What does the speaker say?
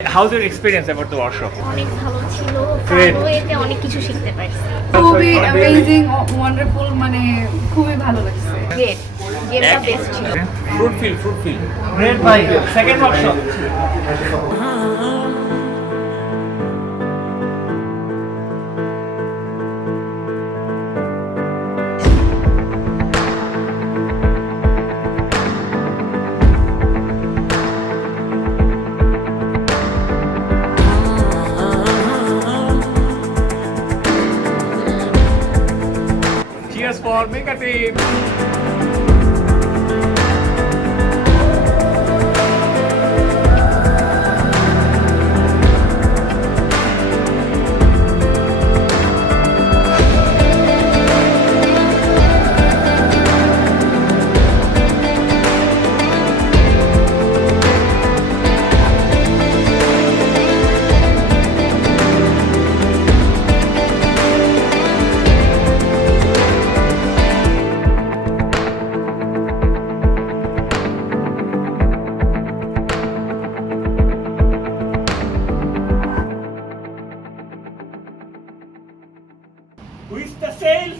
How's your experience about the workshop? অনেক ভালো ছিল, Great. এতে অনেক কিছু শিখতে পারছি। খুবই অ্যামেজিং, ওয়ান্ডারফুল, মানে খুবই ভালো লাগছে। গ্রেট, গেমটা বেস্ট ছিল। Fruitful. Great bhai. Second workshop. Cheers for Mekateam. Who is the sales?